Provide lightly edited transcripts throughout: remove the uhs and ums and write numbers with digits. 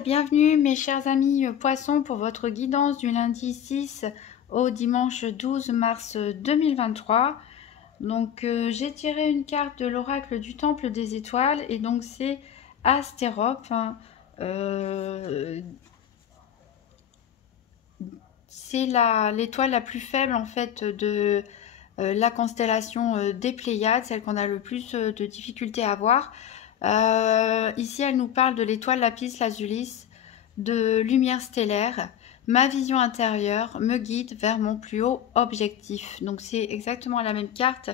et bienvenue mes chers amis poissons pour votre guidance du lundi 6 au dimanche 12 mars 2023. Donc j'ai tiré une carte de l'oracle du temple des étoiles et donc c'est Astérope. C'est l'étoile la plus faible en fait de la constellation des Pléiades, celle qu'on a le plus de difficultés à voir. Ici, elle nous parle de l'étoile Lapis Lazuli, de lumière stellaire. Ma vision intérieure me guide vers mon plus haut objectif. Donc, c'est exactement la même carte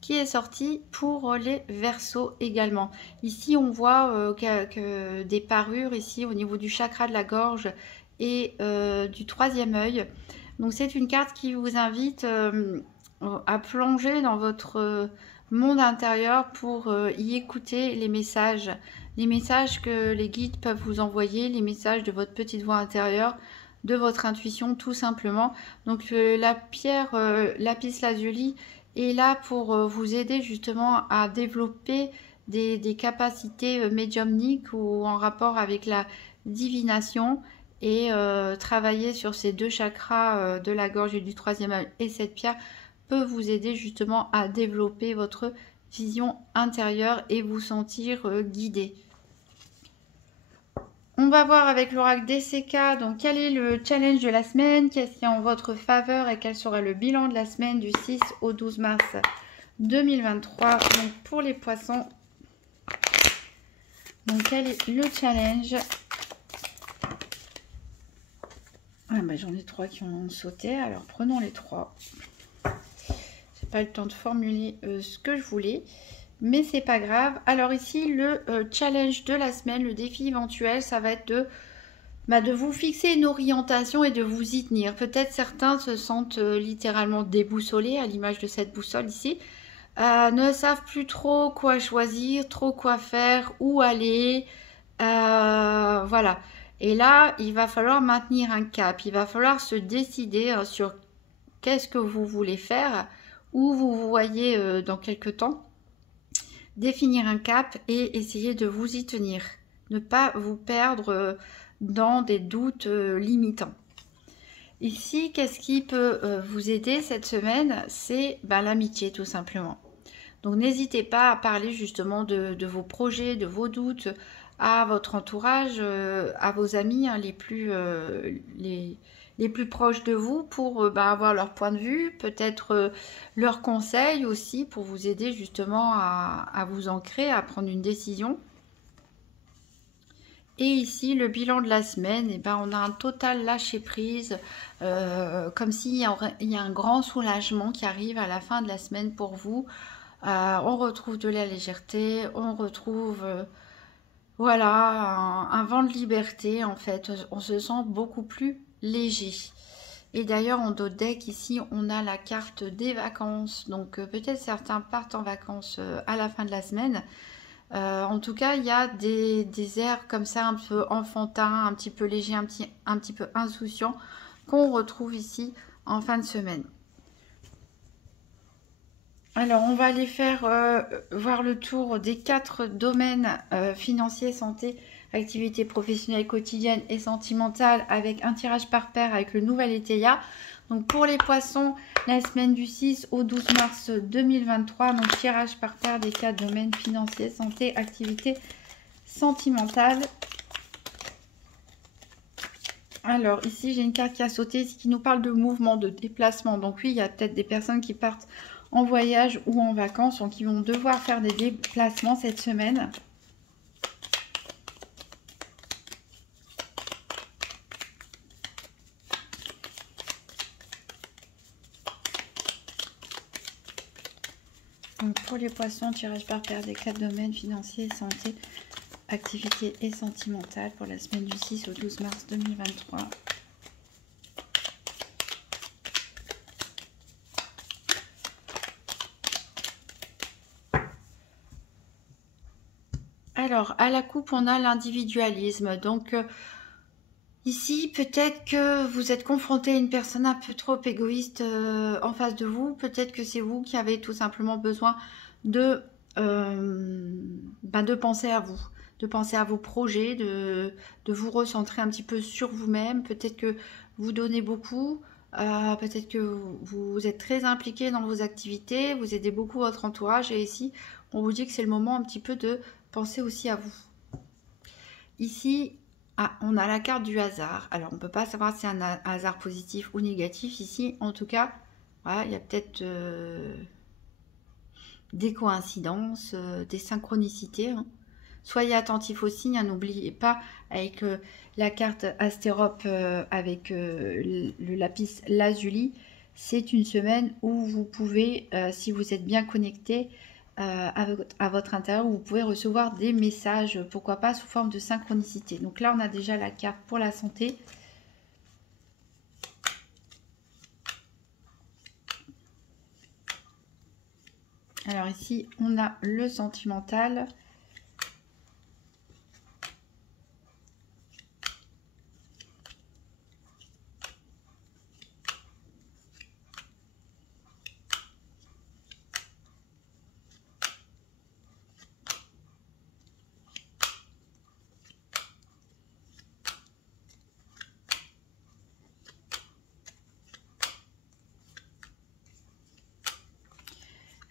qui est sortie pour les Verseaux également. Ici, on voit que des parures ici au niveau du chakra de la gorge et du troisième œil. Donc, c'est une carte qui vous invite à plonger dans votre monde intérieur pour y écouter les messages que les guides peuvent vous envoyer, les messages de votre petite voix intérieure, de votre intuition tout simplement. Donc la pierre Lapis Lazuli est là pour vous aider justement à développer des capacités médiumniques ou en rapport avec la divination et travailler sur ces deux chakras de la gorge et du troisième œil. Et cette pierre peut vous aider justement à développer votre vision intérieure et vous sentir guidé. On va voir avec l'oracle DCK, donc quel est le challenge de la semaine, qu'est-ce qui est en votre faveur et quel sera le bilan de la semaine du 6 au 12 mars 2023. Donc pour les poissons, donc quel est le challenge? J'en ai 3 qui ont sauté, alors prenons les 3. Pas le temps de formuler ce que je voulais, mais c'est pas grave. Alors ici le challenge de la semaine, le défi éventuel, ça va être de vous fixer une orientation et de vous y tenir. Peut-être certains se sentent littéralement déboussolés à l'image de cette boussole ici, ne savent plus trop quoi choisir, trop quoi faire, où aller, voilà. Et là il va falloir maintenir un cap, il va falloir se décider sur qu'est-ce que vous voulez faire, où vous vous voyez dans quelques temps, définir un cap et essayer de vous y tenir. Ne pas vous perdre dans des doutes limitants. Ici, qu'est-ce qui peut vous aider cette semaine? C'est l'amitié tout simplement. Donc n'hésitez pas à parler justement de vos projets, de vos doutes à votre entourage, à vos amis les plus proches de vous pour avoir leur point de vue, peut-être leurs conseils aussi pour vous aider justement à vous ancrer, à prendre une décision. Et ici, le bilan de la semaine, on a un total lâcher prise, comme s'il y a un grand soulagement qui arrive à la fin de la semaine pour vous. On retrouve de la légèreté, on retrouve un vent de liberté en fait, on se sent beaucoup plus léger. Et d'ailleurs en dos de deck ici on a la carte des vacances, donc peut-être certains partent en vacances à la fin de la semaine. En tout cas il y a des airs comme ça un peu enfantins, un petit peu léger, un petit peu insouciant qu'on retrouve ici en fin de semaine. Alors, on va aller faire voir le tour des 4 domaines financiers, santé, activité professionnelle quotidienne et sentimentale avec un tirage par paire avec le nouvel Eteia. Donc, pour les poissons, la semaine du 6 au 12 mars 2023, donc tirage par paire des 4 domaines financiers, santé, activité sentimentale. Alors, ici, j'ai une carte qui a sauté, qui nous parle de mouvement, de déplacement. Donc, oui, il y a peut-être des personnes qui partent en voyage ou en vacances, donc ils vont devoir faire des déplacements cette semaine. Donc pour les poissons, tirage par paire des 4 domaines financiers, santé, activité et sentimentale pour la semaine du 6 au 12 mars 2023. Alors, à la coupe, on a l'individualisme. Donc, ici, peut-être que vous êtes confronté à une personne un peu trop égoïste en face de vous. Peut-être que c'est vous qui avez tout simplement besoin de penser à vous, de penser à vos projets, de vous recentrer un petit peu sur vous-même. Peut-être que vous donnez beaucoup, peut-être que vous êtes très impliqué dans vos activités, vous aidez beaucoup votre entourage et ici, on vous dit que c'est le moment un petit peu de penser aussi à vous. Ici, on a la carte du hasard. Alors, on ne peut pas savoir si c'est un hasard positif ou négatif. Ici, en tout cas, voilà, il y a peut-être des coïncidences, des synchronicités. Hein. Soyez attentifs aux signes. N'oubliez pas, avec la carte Astérope, avec le lapis lazuli, c'est une semaine où vous pouvez, si vous êtes bien connecté, à votre intérieur, vous pouvez recevoir des messages, pourquoi pas sous forme de synchronicité. Donc là, on a déjà la carte pour la santé. Alors ici, on a le sentimental.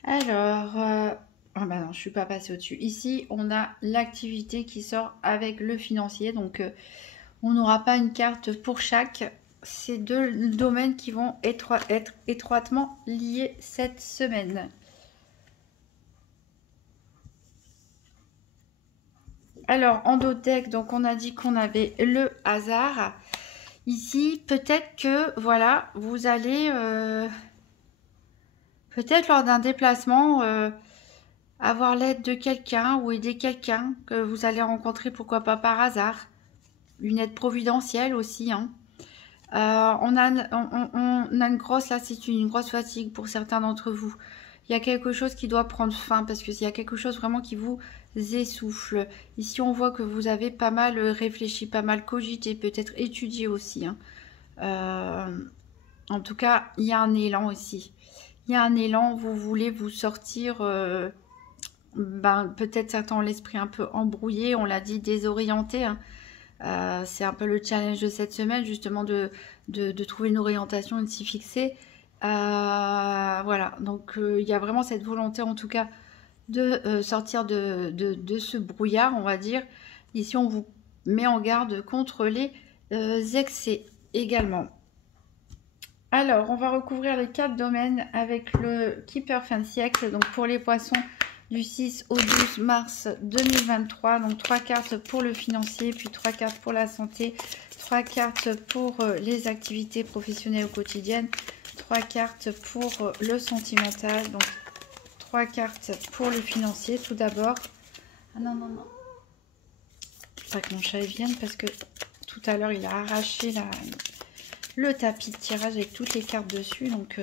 Alors, oh bah non, je suis pas passée au-dessus. Ici, on a l'activité qui sort avec le financier. Donc, on n'aura pas une carte pour chaque. C'est deux domaines qui vont être étroitement liés cette semaine. Alors, en Endotech, donc on a dit qu'on avait le hasard. Ici, peut-être que, voilà, vous allez... peut-être lors d'un déplacement, avoir l'aide de quelqu'un ou aider quelqu'un que vous allez rencontrer, pourquoi pas par hasard. Une aide providentielle aussi. Hein. On a une grosse lassitude, une grosse fatigue pour certains d'entre vous. Il y a quelque chose qui doit prendre fin parce qu'il y a quelque chose vraiment qui vous essouffle. Ici, on voit que vous avez pas mal réfléchi, pas mal cogité, peut-être étudié aussi. Hein. En tout cas, il y a un élan ici. Il y a un élan, vous voulez vous sortir, peut-être certains ont l'esprit un peu embrouillé, on l'a dit, désorienté. Hein. C'est un peu le challenge de cette semaine, justement, de trouver une orientation, de s'y fixer. Voilà, donc il y a vraiment cette volonté, en tout cas, de sortir de ce brouillard, on va dire. Ici, on vous met en garde contre les excès également. Alors, on va recouvrir les 4 domaines avec le Keeper fin de siècle. Donc, pour les poissons, du 6 au 12 mars 2023. Donc, 3 cartes pour le financier, puis 3 cartes pour la santé, 3 cartes pour les activités professionnelles ou quotidiennes, 3 cartes pour le sentimental. Donc, 3 cartes pour le financier, tout d'abord. Ah non, non, non. Pas que mon chat vienne parce que tout à l'heure, il a arraché le tapis de tirage avec toutes les cartes dessus. Donc,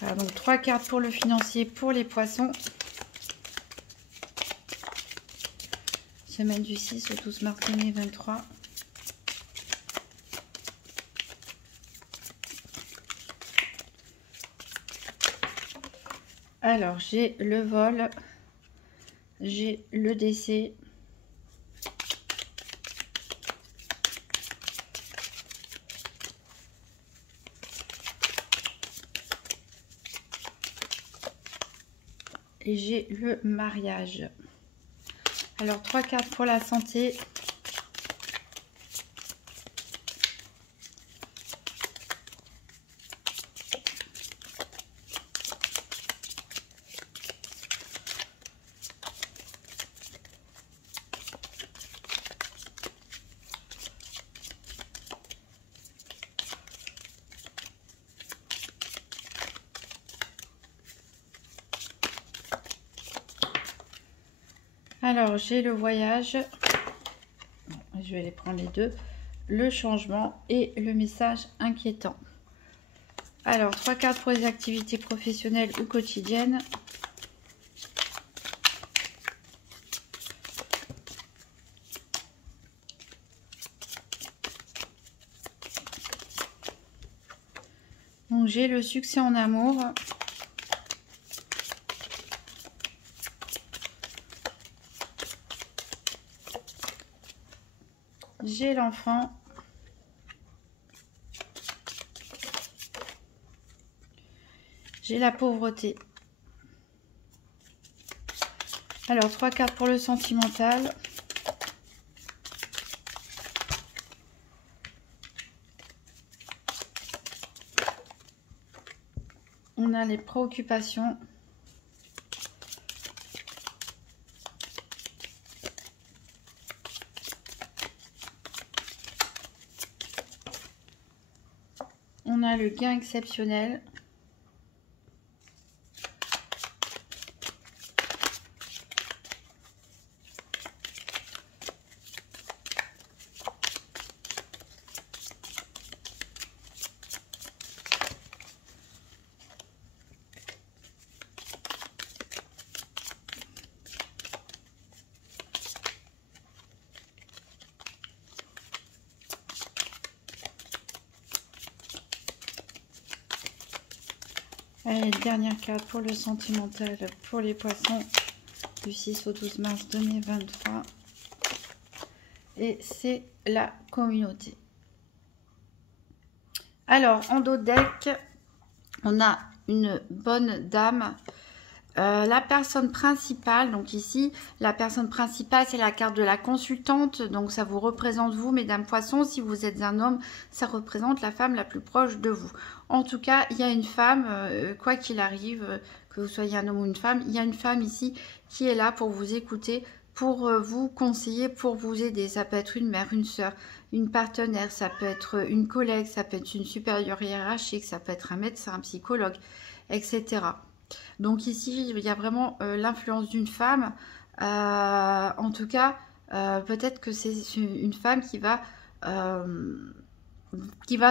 voilà, donc 3 cartes pour le financier, pour les poissons. Semaine du 6 au 12 mars 2023. Alors, j'ai le vol, j'ai le décès, et j'ai le mariage. Alors, 3 cartes pour la santé. Alors, j'ai le voyage, je vais les prendre les deux, le changement et le message inquiétant. Alors, 3 cartes pour les activités professionnelles ou quotidiennes. Donc, j'ai le succès en amour. j'ai l'enfant. J'ai la pauvreté. Alors, 3 cartes pour le sentimental. On a les préoccupations. On a le gain exceptionnel. Allez, dernière carte pour le sentimental pour les poissons du 6 au 12 mars 2023. Et c'est la communauté. Alors, en dos de deck, on a une bonne dame. La personne principale, donc ici, la personne principale, c'est la carte de la consultante. Donc, ça vous représente vous, mesdames poissons. Si vous êtes un homme, ça représente la femme la plus proche de vous. En tout cas, il y a une femme, quoi qu'il arrive, que vous soyez un homme ou une femme, il y a une femme ici qui est là pour vous écouter, pour vous conseiller, pour vous aider. Ça peut être une mère, une soeur, une partenaire, ça peut être une collègue, ça peut être une supérieure hiérarchique, ça peut être un médecin, un psychologue, etc. Donc ici, il y a vraiment l'influence d'une femme. En tout cas, peut-être que c'est une femme qui va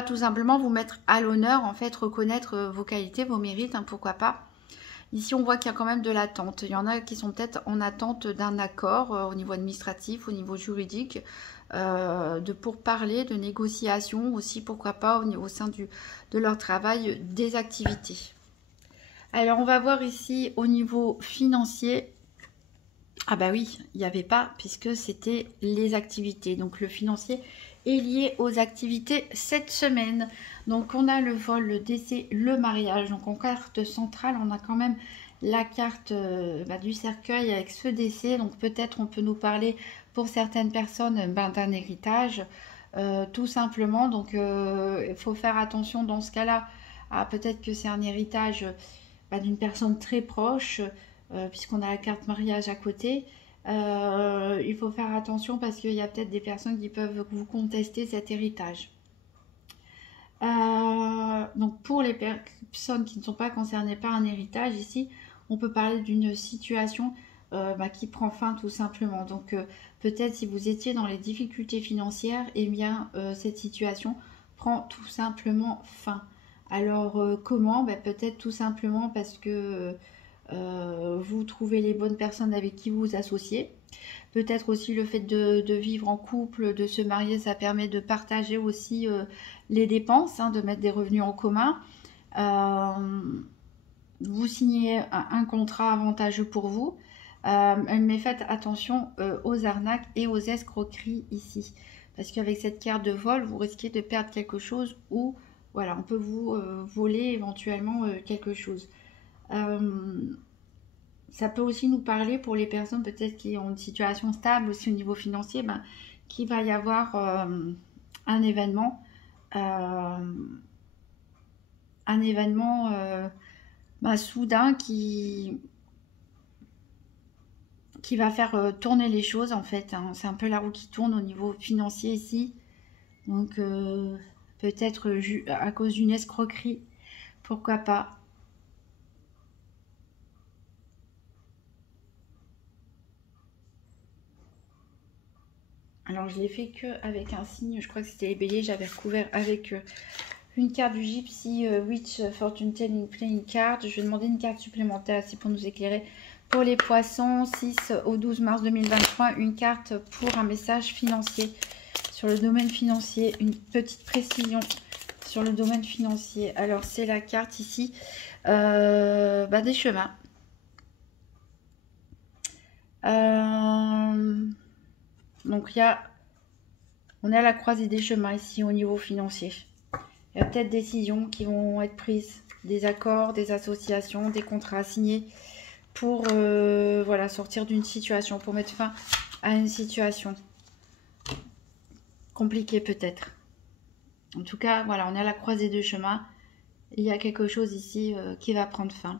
tout simplement vous mettre à l'honneur, en fait, reconnaître vos qualités, vos mérites, hein, pourquoi pas. Ici, on voit qu'il y a quand même de l'attente. Il y en a qui sont peut-être en attente d'un accord au niveau administratif, au niveau juridique, de pourparlers, de négociations aussi, pourquoi pas, au sein de leur travail, des activités. Alors, on va voir ici au niveau financier. Ah bah oui, il n'y avait pas, puisque c'était les activités. Donc, le financier est lié aux activités cette semaine. Donc, on a le vol, le décès, le mariage. Donc, en carte centrale, on a quand même la carte du cercueil avec ce décès. Donc, peut-être on peut nous parler, pour certaines personnes, d'un héritage, tout simplement. Donc, il faut faire attention dans ce cas-là. Peut-être que c'est un héritage d'une personne très proche, puisqu'on a la carte mariage à côté. Il faut faire attention parce qu'il y a peut-être des personnes qui peuvent vous contester cet héritage. Donc pour les personnes qui ne sont pas concernées par un héritage, ici, on peut parler d'une situation qui prend fin tout simplement. Donc peut-être si vous étiez dans les difficultés financières, eh bien cette situation prend tout simplement fin. Alors comment? Peut-être tout simplement parce que vous trouvez les bonnes personnes avec qui vous vous associez. Peut-être aussi le fait de vivre en couple, de se marier, ça permet de partager aussi les dépenses, hein, de mettre des revenus en commun. Vous signez un contrat avantageux pour vous. Mais faites attention aux arnaques et aux escroqueries ici. Parce qu'avec cette carte de vol, vous risquez de perdre quelque chose ou voilà, on peut vous voler éventuellement quelque chose. Ça peut aussi nous parler pour les personnes peut-être qui ont une situation stable aussi au niveau financier, qu'il va y avoir un événement soudain qui va faire tourner les choses en fait, hein. C'est un peu la roue qui tourne au niveau financier ici. Donc peut-être à cause d'une escroquerie, pourquoi pas. Alors je l'ai fait que avec un signe, je crois que c'était les béliers, j'avais recouvert avec une carte du Gypsy Witch Fortune Telling Playing Card. Je vais demander une carte supplémentaire aussi pour nous éclairer. Pour les poissons, 6 au 12 mars 2023, une carte pour un message financier sur le domaine financier, une petite précision sur le domaine financier. Alors c'est la carte ici des chemins. Donc On est à la croisée des chemins ici au niveau financier. Il y a peut-être des décisions qui vont être prises, des accords, des associations, des contrats signés pour voilà, sortir d'une situation, pour mettre fin à une situation compliquée peut-être. En tout cas, voilà, on est à la croisée des chemins. Il y a quelque chose ici qui va prendre fin.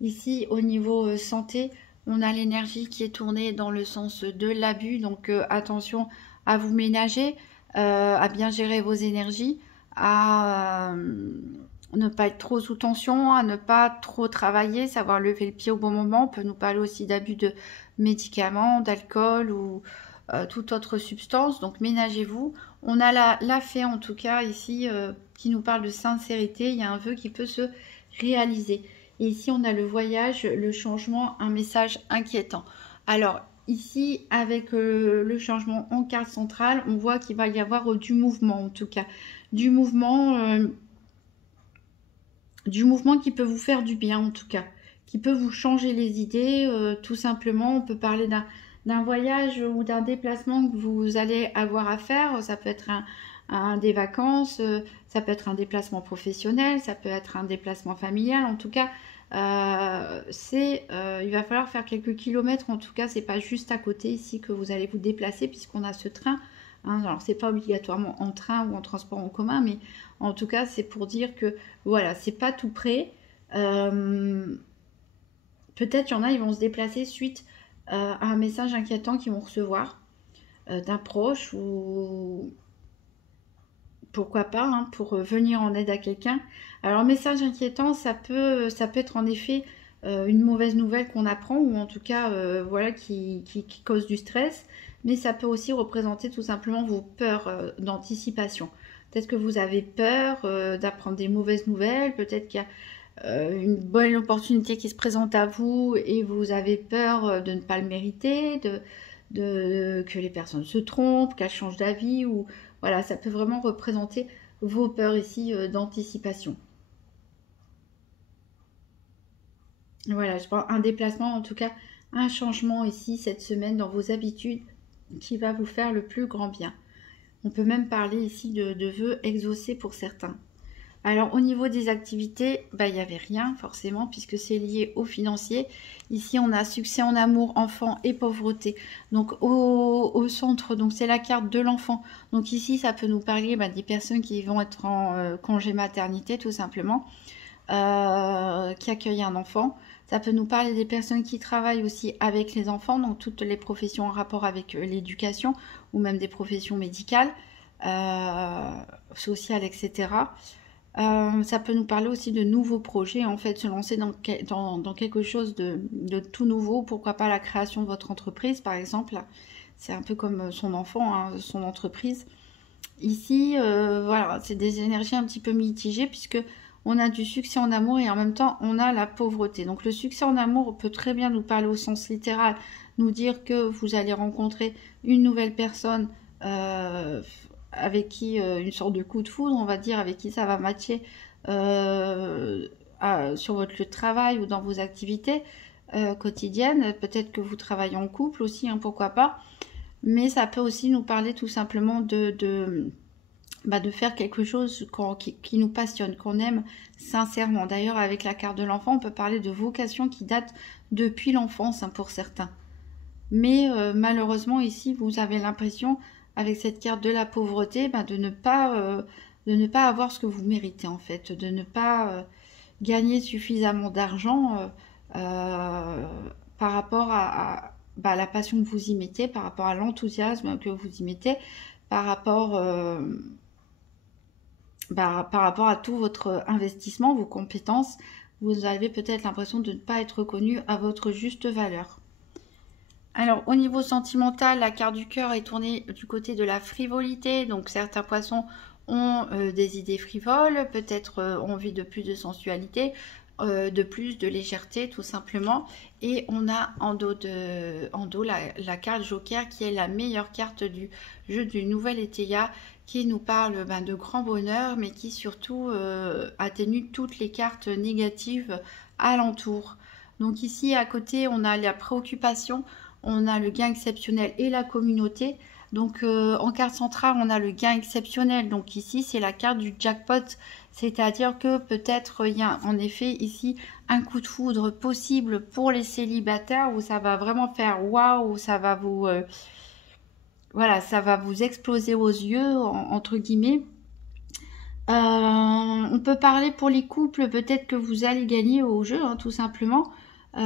Ici, au niveau santé, on a l'énergie qui est tournée dans le sens de l'abus. Donc, attention à vous ménager, à bien gérer vos énergies, à ne pas être trop sous tension, à ne pas trop travailler, savoir lever le pied au bon moment. On peut nous parler aussi d'abus de médicaments, d'alcool ou toute autre substance. Donc, ménagez-vous. On a la fée, en tout cas, ici, qui nous parle de sincérité. Il y a un vœu qui peut se réaliser. Et ici, on a le voyage, le changement, un message inquiétant. Alors, ici, avec le changement en carte centrale, on voit qu'il va y avoir du mouvement, en tout cas. Du mouvement qui peut vous faire du bien, en tout cas. Qui peut vous changer les idées, tout simplement. On peut parler d'un voyage ou d'un déplacement que vous allez avoir à faire. Ça peut être des vacances, ça peut être un déplacement professionnel, ça peut être un déplacement familial. En tout cas, il va falloir faire quelques kilomètres. En tout cas, c'est pas juste à côté ici que vous allez vous déplacer puisqu'on a ce train. Hein. Alors, c'est pas obligatoirement en train ou en transport en commun, mais en tout cas, c'est pour dire que voilà, c'est pas tout près. Peut-être il y en a, ils vont se déplacer suite à un message inquiétant qu'ils vont recevoir d'un proche ou pourquoi pas, hein, pour venir en aide à quelqu'un. Alors, message inquiétant, ça peut être en effet une mauvaise nouvelle qu'on apprend ou en tout cas voilà, qui cause du stress, mais ça peut aussi représenter tout simplement vos peurs d'anticipation. Peut-être que vous avez peur d'apprendre des mauvaises nouvelles, peut-être qu'il y a une bonne opportunité qui se présente à vous et vous avez peur de ne pas le mériter, que les personnes se trompent, qu'elles changent d'avis ou voilà, ça peut vraiment représenter vos peurs ici d'anticipation. Voilà, je prends un déplacement, en tout cas un changement ici cette semaine dans vos habitudes qui va vous faire le plus grand bien. On peut même parler ici de vœux exaucés pour certains. Alors au niveau des activités, il n'y avait rien forcément puisque c'est lié au financier. Ici on a succès en amour, enfant et pauvreté. Donc au centre, donc c'est la carte de l'enfant. Donc ici ça peut nous parler des personnes qui vont être en congé maternité tout simplement, qui accueillent un enfant. Ça peut nous parler des personnes qui travaillent aussi avec les enfants, donc toutes les professions en rapport avec l'éducation ou même des professions médicales, sociales, etc. Ça peut nous parler aussi de nouveaux projets, en fait, se lancer dans quelque chose de tout nouveau. Pourquoi pas la création de votre entreprise, par exemple. C'est un peu comme son enfant, hein, son entreprise. Ici, voilà, c'est des énergies un petit peu mitigées puisque on a du succès en amour et en même temps, on a la pauvreté. Donc, le succès en amour peut très bien nous parler au sens littéral, nous dire que vous allez rencontrer une nouvelle personne avec qui une sorte de coup de foudre, on va dire, avec qui ça va matcher sur votre lieu de travail ou dans vos activités quotidiennes. Peut-être que vous travaillez en couple aussi, hein, pourquoi pas. Mais ça peut aussi nous parler tout simplement de faire quelque chose qui nous passionne, qu'on aime sincèrement. D'ailleurs, avec la carte de l'enfant, on peut parler de vocation qui date depuis l'enfance, hein, pour certains. Mais malheureusement, ici, vous avez l'impression, avec cette carte de la pauvreté, de ne pas avoir ce que vous méritez, en fait. De ne pas gagner suffisamment d'argent par rapport à la passion que vous y mettez, par rapport à l'enthousiasme que vous y mettez, par rapport à tout votre investissement, vos compétences. Vous avez peut-être l'impression de ne pas être reconnu à votre juste valeur. Alors, au niveau sentimental, la carte du cœur est tournée du côté de la frivolité. Donc, certains poissons ont des idées frivoles, peut-être envie de plus de sensualité, de plus de légèreté, tout simplement. Et on a en dos la carte Joker, qui est la meilleure carte du jeu du Nouvel Étéia, qui nous parle de grand bonheur, mais qui surtout atténue toutes les cartes négatives alentour. Donc ici, à côté, on a la préoccupation, on a le gain exceptionnel et la communauté. Donc en carte centrale, on a le gain exceptionnel. Donc ici, c'est la carte du jackpot. C'est-à-dire que peut-être il y a en effet ici un coup de foudre possible pour les célibataires où ça va vraiment faire waouh, ça va vous... voilà, ça va vous exploser aux yeux, entre guillemets. On peut parler pour les couples, peut-être que vous allez gagner au jeu, hein, tout simplement. Où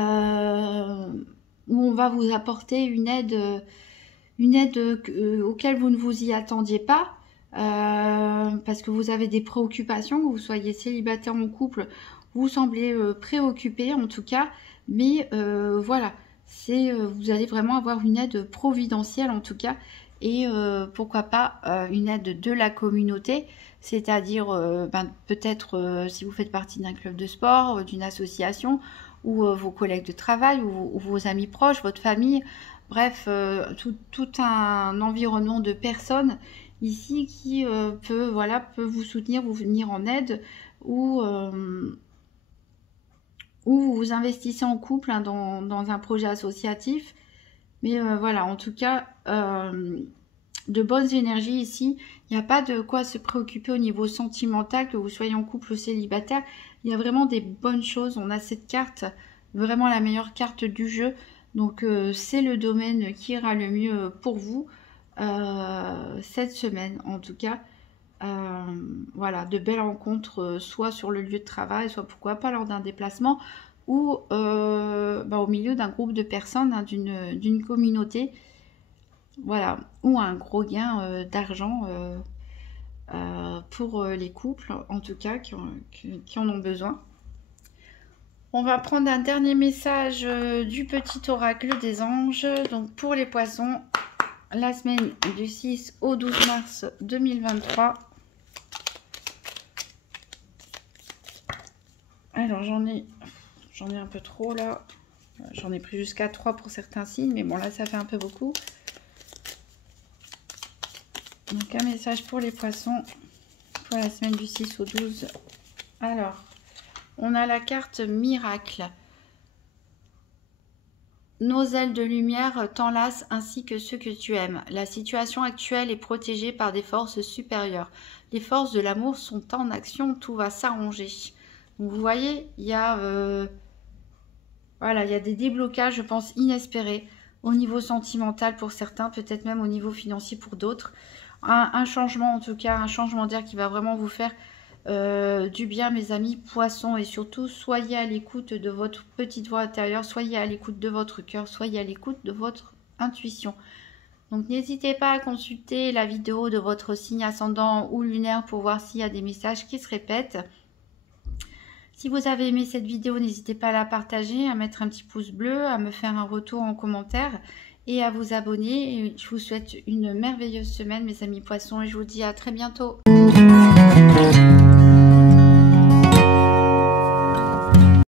on va vous apporter une aide auquel vous ne vous y attendiez pas. Parce que vous avez des préoccupations, que vous soyez célibataire ou en couple, vous semblez préoccupé en tout cas. Mais voilà, vous allez vraiment avoir une aide providentielle en tout cas. Et pourquoi pas une aide de la communauté, c'est-à-dire peut-être si vous faites partie d'un club de sport, d'une association, ou vos collègues de travail, ou vos amis proches, votre famille, bref, tout un environnement de personnes ici qui peut vous soutenir, vous venir en aide, ou vous investissez en couple hein, dans un projet associatif. Mais voilà, en tout cas, de bonnes énergies ici. Il n'y a pas de quoi se préoccuper au niveau sentimental, que vous soyez en couple ou célibataire. Il y a vraiment des bonnes choses. On a cette carte, vraiment la meilleure carte du jeu. Donc, c'est le domaine qui ira le mieux pour vous cette semaine, en tout cas. Voilà, de belles rencontres, soit sur le lieu de travail, soit pourquoi pas lors d'un déplacement, ou au milieu d'un groupe de personnes, hein, d'une communauté, voilà, ou un gros gain d'argent pour les couples, en tout cas, qui en ont besoin. On va prendre un dernier message du petit oracle des anges. Donc pour les poissons, la semaine du 6 au 12 mars 2023. Alors j'en ai un peu trop là. J'en ai pris jusqu'à 3 pour certains signes, mais bon là ça fait un peu beaucoup. Donc un message pour les poissons pour la semaine du 6 au 12. Alors, on a la carte miracle. Nos ailes de lumière t'enlacent ainsi que ceux que tu aimes. La situation actuelle est protégée par des forces supérieures. Les forces de l'amour sont en action, tout va s'arranger. Donc vous voyez, il y a il y a des déblocages, je pense, inespérés au niveau sentimental pour certains, peut-être même au niveau financier pour d'autres. Un changement, en tout cas, un changement d'air qui va vraiment vous faire du bien, mes amis poissons. Et surtout, soyez à l'écoute de votre petite voix intérieure, soyez à l'écoute de votre cœur, soyez à l'écoute de votre intuition. Donc, n'hésitez pas à consulter la vidéo de votre signe ascendant ou lunaire pour voir s'il y a des messages qui se répètent. Si vous avez aimé cette vidéo, n'hésitez pas à la partager, à mettre un petit pouce bleu, à me faire un retour en commentaire et à vous abonner. Et je vous souhaite une merveilleuse semaine, mes amis poissons, et je vous dis à très bientôt.